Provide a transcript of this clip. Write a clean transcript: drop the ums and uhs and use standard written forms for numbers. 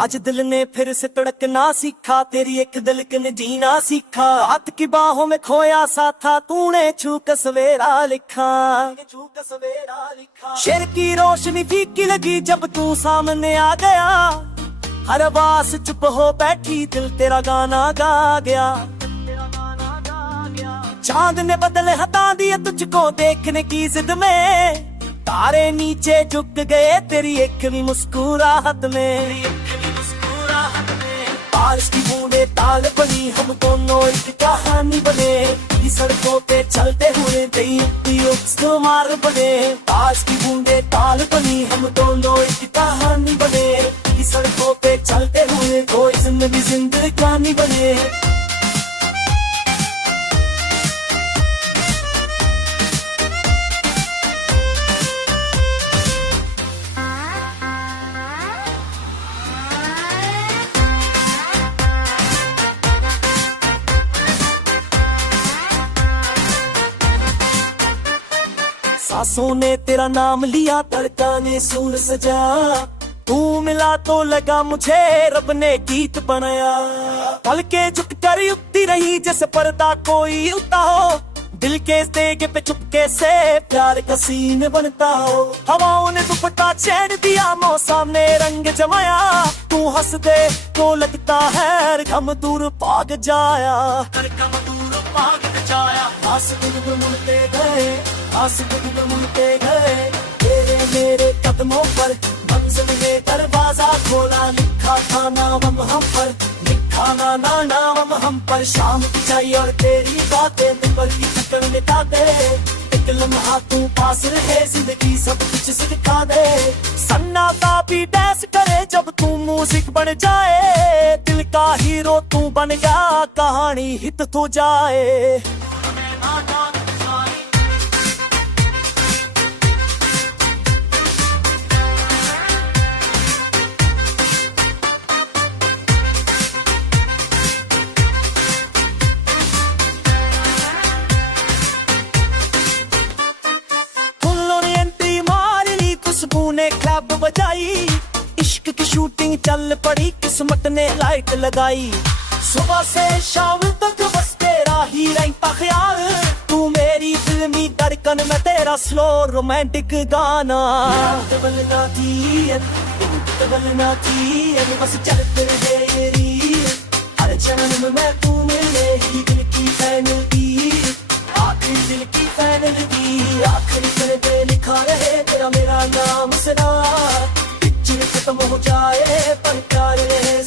आज दिल ने फिर से तड़कना सीखा, तेरी एक दिलकन जीना सीखा। हाथ की बाहों में खोया सा था, तूने छू कर सवेरा लिखा। शेर की रोशनी फीकी लगी जब तू सामने आ गया। हर आवाज़ चुप हो बैठी, दिल तेरा गाना गा गया। चांद ने बदले हटा दिए तुझको देखने की जिद में। तारे नीचे झुक गए तेरी एक भी मुस्कुराहट में। बारिश की बूंदे ताल बनी, हम दोनों एक कहानी बने। इस सड़कों पे चलते हुए मार बने। बारिश की बूंदे ताल बनी, हम दोनों एक कहानी बने। इस सड़कों पे चलते हुए कोई जिंदगानी बने। सांसों ने तेरा नाम लिया, तड़का ने सुर सजा। तू मिला तो लगा मुझे रब ने गीत बनाया। पलके झुक कर उठती रही जैसे पर्दा कोई उठता हो। दिल के तेगे पे चुपके से प्यार का सीन बनता हो। हवाओं ने दुपट्टा छेड़ दिया, मौसम ने रंग जमाया। तू हंस दे तो लगता है गम दूर भाग जाया। आसमान मुड़ते गए, आसमान मुड़ते गए। तेरे मेरे कदमों पर मंजिल ने दरवाजा खोला। लिखा था नाम हम पर, लिखा ना नाम हम पर। शाम की चाय और तेरी बातें दिन भर की थकन मिटा दे। एक लम्हा तू पास रहे, जिंदगी सब कुछ सिखा दे। सन्नाटा भी डांस करे जब तू म्यूजिक बन जाए। दिल का हीरो तू बन गया, कहानी हिट तो जाए। ने क्लब बजाई, इश्क की शूटिंग चल पड़ी, किस्मत ने लाइट लगाई। सुबह से शाम तक बस तेरा ही रहता ख्याल। तू मेरी फिल्मी धड़कन में तेरा स्लो रोमांटिक गाना। बलना थी बस चलते रहे। हर जन्म में तू मिले ही दिल की फैनल की। आखिरी दिल की फैनल की, आखिरी कर दे लिखा रहे तेरा मेरा नाम सदा। पिक्चर खत्म हो जाए पर प्यार रहे।